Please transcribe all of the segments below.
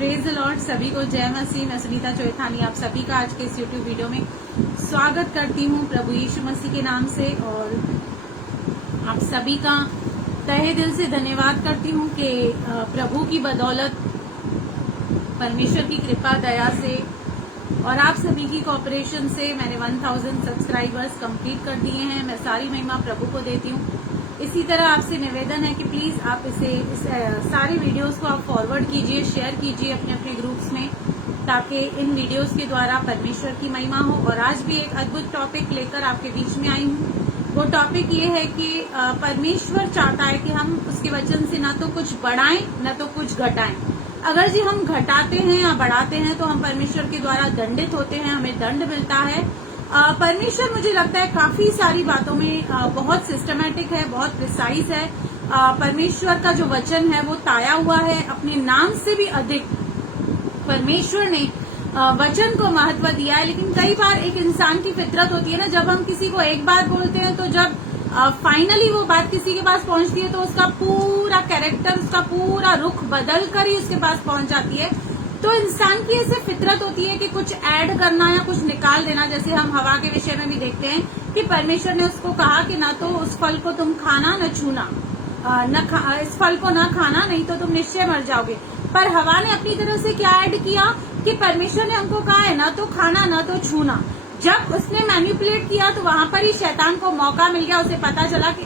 Praise the Lord. सभी को जय मसीह। मैं सुनीता चोइथानी आप सभी का आज के इस यूट्यूब वीडियो में स्वागत करती हूँ प्रभु यीशु मसीह के नाम से, और आप सभी का तहे दिल से धन्यवाद करती हूँ कि प्रभु की बदौलत, परमेश्वर की कृपा दया से और आप सभी की कोऑपरेशन से मैंने 1000 सब्सक्राइबर्स कंप्लीट कर दिए हैं। मैं सारी महिमा प्रभु को देती हूँ। इसी तरह आपसे निवेदन है कि प्लीज आप इस सारी वीडियोस को आप फॉरवर्ड कीजिए, शेयर कीजिए अपने अपने ग्रुप्स में, ताकि इन वीडियोस के द्वारा परमेश्वर की महिमा हो। और आज भी एक अद्भुत टॉपिक लेकर आपके बीच में आई हूँ। वो टॉपिक ये है कि परमेश्वर चाहता है कि हम उसके वचन से न तो कुछ बढ़ाएं न तो कुछ घटाएं। अगर जी हम घटाते हैं या बढ़ाते हैं तो हम परमेश्वर के द्वारा दंडित होते हैं, हमें दंड मिलता है। परमेश्वर मुझे लगता है काफी सारी बातों में बहुत सिस्टमैटिक है, बहुत प्रिसाइज है। परमेश्वर का जो वचन है वो ताया हुआ है। अपने नाम से भी अधिक परमेश्वर ने वचन को महत्व दिया है। लेकिन कई बार एक इंसान की फितरत होती है ना, जब हम किसी को एक बार बोलते हैं तो जब फाइनली वो बात किसी के पास पहुंचती है तो उसका पूरा कैरेक्टर, उसका पूरा रुख बदल कर ही उसके पास पहुंच जाती है। तो इंसान की ऐसे फितरत होती है कि कुछ ऐड करना या कुछ निकाल देना। जैसे हम हवा के विषय में भी देखते हैं कि परमेश्वर ने उसको कहा कि ना तो उस फल को तुम खाना न छूना, इस फल को ना खाना, नहीं तो तुम निश्चय मर जाओगे। पर हवा ने अपनी तरफ से क्या ऐड किया कि परमेश्वर ने हमको कहा है ना तो खाना ना तो छूना। जब उसने मैनिपुलेट किया तो वहां पर ही शैतान को मौका मिल गया। उसे पता चला कि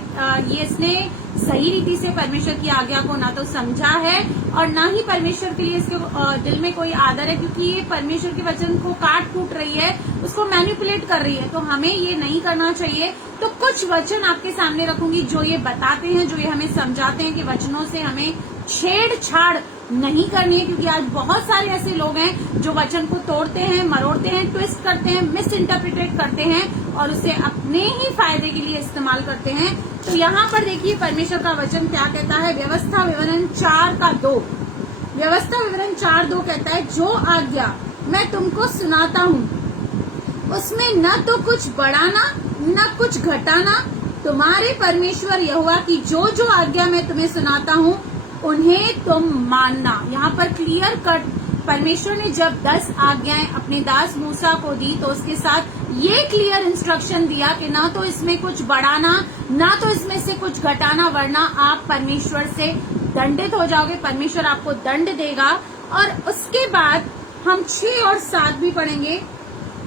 ये इसने सही रीति से परमेश्वर की आज्ञा को ना तो समझा है और ना ही परमेश्वर के लिए इसके दिल में कोई आदर है, क्योंकि ये परमेश्वर के वचन को काट कूट रही है, उसको मैनिपुलेट कर रही है। तो हमें ये नहीं करना चाहिए। तो कुछ वचन आपके सामने रखूंगी जो ये बताते हैं, जो ये हमें समझाते हैं कि वचनों से हमें छेड़छाड़ नहीं करनी है। क्योंकि आज बहुत सारे ऐसे लोग हैं जो वचन को तोड़ते हैं, मरोड़ते हैं, ट्विस्ट करते हैं, मिस इंटरप्रिटेट करते हैं और उसे अपने ही फायदे के लिए इस्तेमाल करते हैं। तो यहाँ पर देखिए परमेश्वर का वचन क्या कहता है। व्यवस्था विवरण 4:2, व्यवस्था विवरण 4:2 कहता है, जो आज्ञा मैं तुमको सुनाता हूँ उसमें न तो कुछ बढ़ाना न कुछ घटाना, तुम्हारे परमेश्वर यहोवा की जो जो आज्ञा मैं तुम्हें सुनाता हूँ उन्हें तुम मानना। यहाँ पर क्लियर कट परमेश्वर ने जब 10 आज्ञाएं अपने दास मूसा को दी तो उसके साथ ये क्लियर इंस्ट्रक्शन दिया कि ना तो इसमें कुछ बढ़ाना ना तो इसमें से कुछ घटाना, वरना आप परमेश्वर से दंडित हो जाओगे, परमेश्वर आपको दंड देगा। और उसके बाद हम 6 और 7 भी पढ़ेंगे।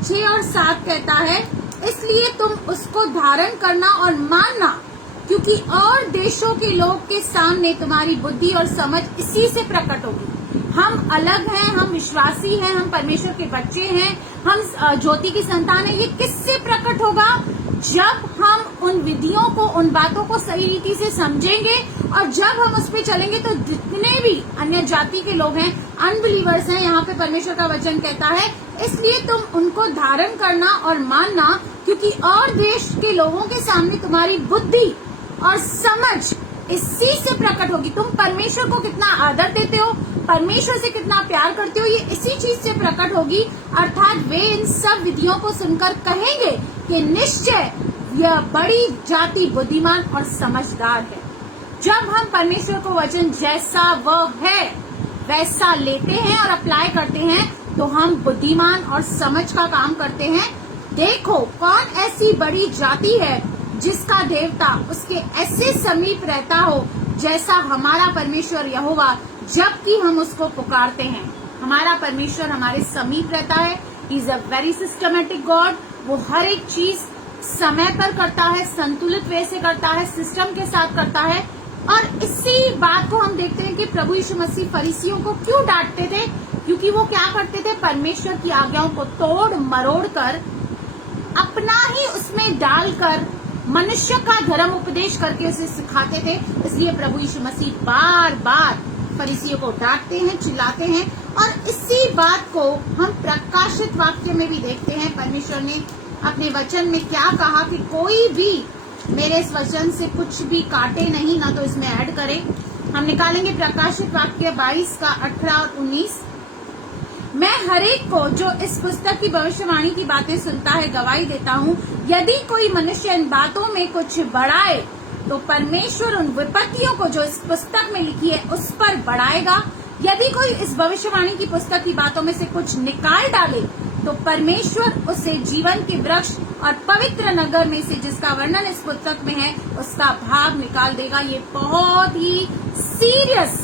6 और 7 कहता है, इसलिए तुम उसको धारण करना और मानना, क्योंकि और देशों के लोग के सामने तुम्हारी बुद्धि और समझ इसी से प्रकट होगी। हम अलग हैं, हम विश्वासी हैं, हम परमेश्वर के बच्चे हैं, हम ज्योति की संतान है। ये किससे प्रकट होगा? जब हम उन विधियों को, उन बातों को सही रीति से समझेंगे और जब हम उस पे चलेंगे तो जितने भी अन्य जाति के लोग हैं, अनबिलीवर्स हैं, यहाँ पे परमेश्वर का वचन कहता है, इसलिए तुम उनको धारण करना और मानना, क्योंकि और देश के लोगों के सामने तुम्हारी बुद्धि और समझ इसी से प्रकट होगी। तुम परमेश्वर को कितना आदर देते हो, परमेश्वर से कितना प्यार करते हो, ये इसी चीज से प्रकट होगी। अर्थात वे इन सब विधियों को सुनकर कहेंगे कि निश्चय यह बड़ी जाति बुद्धिमान और समझदार है। जब हम परमेश्वर को वचन जैसा वह है वैसा लेते हैं और अप्लाई करते हैं तो हम बुद्धिमान और समझ का काम करते हैं। देखो कौन ऐसी बड़ी जाति है जिसका देवता उसके ऐसे समीप रहता हो जैसा हमारा परमेश्वर यहोवा, जबकि हम उसको पुकारते हैं। हमारा परमेश्वर हमारे समीप रहता है। He is a very systematic God. वो हर एक चीज समय पर करता है, संतुलित वे से करता है, सिस्टम के साथ करता है। और इसी बात को हम देखते हैं कि प्रभु यीशु मसीह फरीसियों को क्यों डांटते थे, क्योंकि वो क्या करते थे, परमेश्वर की आज्ञाओं को तोड़ मरोड़ कर अपना ही उसमें डालकर मनुष्य का धर्म उपदेश करके उसे सिखाते थे। इसलिए प्रभु यीशु मसीह बार बार फरीसियों को डांटते हैं, चिल्लाते हैं। और इसी बात को हम प्रकाशित वाक्य में भी देखते हैं। परमेश्वर ने अपने वचन में क्या कहा कि कोई भी मेरे इस वचन से कुछ भी काटे नहीं, ना तो इसमें ऐड करे। हम निकालेंगे प्रकाशित वाक्य 22 का 18 और 19। मैं हरेक को जो इस पुस्तक की भविष्यवाणी की बातें सुनता है गवाही देता हूँ, यदि कोई मनुष्य इन बातों में कुछ बढ़ाए तो परमेश्वर उन विपत्तियों को जो इस पुस्तक में लिखी है उस पर बढ़ाएगा। यदि कोई इस भविष्यवाणी की पुस्तक की बातों में से कुछ निकाल डाले तो परमेश्वर उसे जीवन के वृक्ष और पवित्र नगर में से जिसका वर्णन इस पुस्तक में है उसका भाग निकाल देगा। ये बहुत ही सीरियस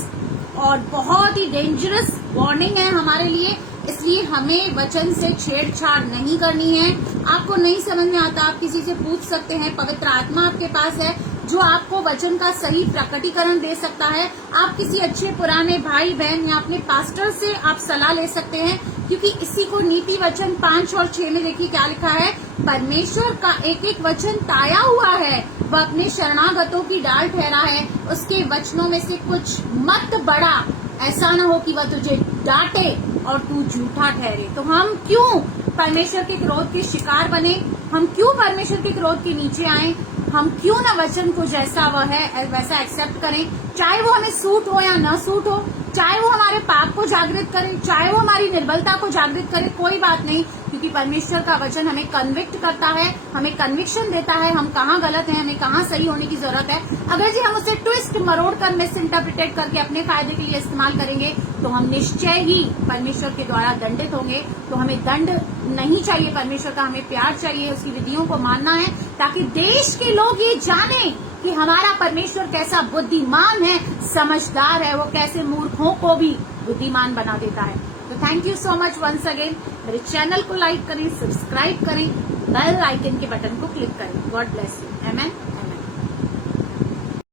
और बहुत ही डेंजरस वार्निंग है हमारे लिए, इसलिए हमें वचन से छेड़छाड़ नहीं करनी है। आपको नहीं समझ में आता, आप किसी से पूछ सकते हैं, पवित्र आत्मा आपके पास है जो आपको वचन का सही प्रकटीकरण दे सकता है। आप किसी अच्छे पुराने भाई बहन या अपने पास्टर से आप सलाह ले सकते हैं, क्योंकि इसी को नीति वचन 5 और 6 में देखिए क्या लिखा है, परमेश्वर का एक एक वचन ताया हुआ है, वह अपने शरणागतों की डाल ठहरा है, उसके वचनों में से कुछ मत बढ़ा, ऐसा न हो कि वह तुझे डांटे और तू झूठा ठहरे। तो हम क्यों परमेश्वर के क्रोध के शिकार बने, हम क्यों परमेश्वर के क्रोध के नीचे आए, हम क्यों ना वचन को जैसा वह है वैसा एक्सेप्ट करें, चाहे वो हमें सूट हो या न सूट हो, चाहे वो हमारे पाप को जागृत करे, चाहे वो हमारी निर्बलता को जागृत करे, कोई बात नहीं, क्योंकि परमेश्वर का वचन हमें कन्विक्ट करता है, हमें कन्विक्शन देता है, हम कहाँ गलत हैं, हमें कहाँ सही होने की जरूरत है। अगर जी हम उसे ट्विस्ट मरोड़ कर मिस इंटरप्रिटेट करके अपने फायदे के लिए इस्तेमाल करेंगे तो हम निश्चय ही परमेश्वर के द्वारा दंडित होंगे। तो हमें दंड नहीं चाहिए परमेश्वर का, हमें प्यार चाहिए, उसकी विधियों को मानना है, ताकि देश के लोग ये जाने कि हमारा परमेश्वर कैसा बुद्धिमान है, समझदार है, वो कैसे मूर्खों को भी बुद्धिमान बना देता है। तो thank you so much once again. मेरे चैनल को लाइक करें, सब्सक्राइब करें, बेल आइकन के बटन को क्लिक करें। God bless you. आमेन।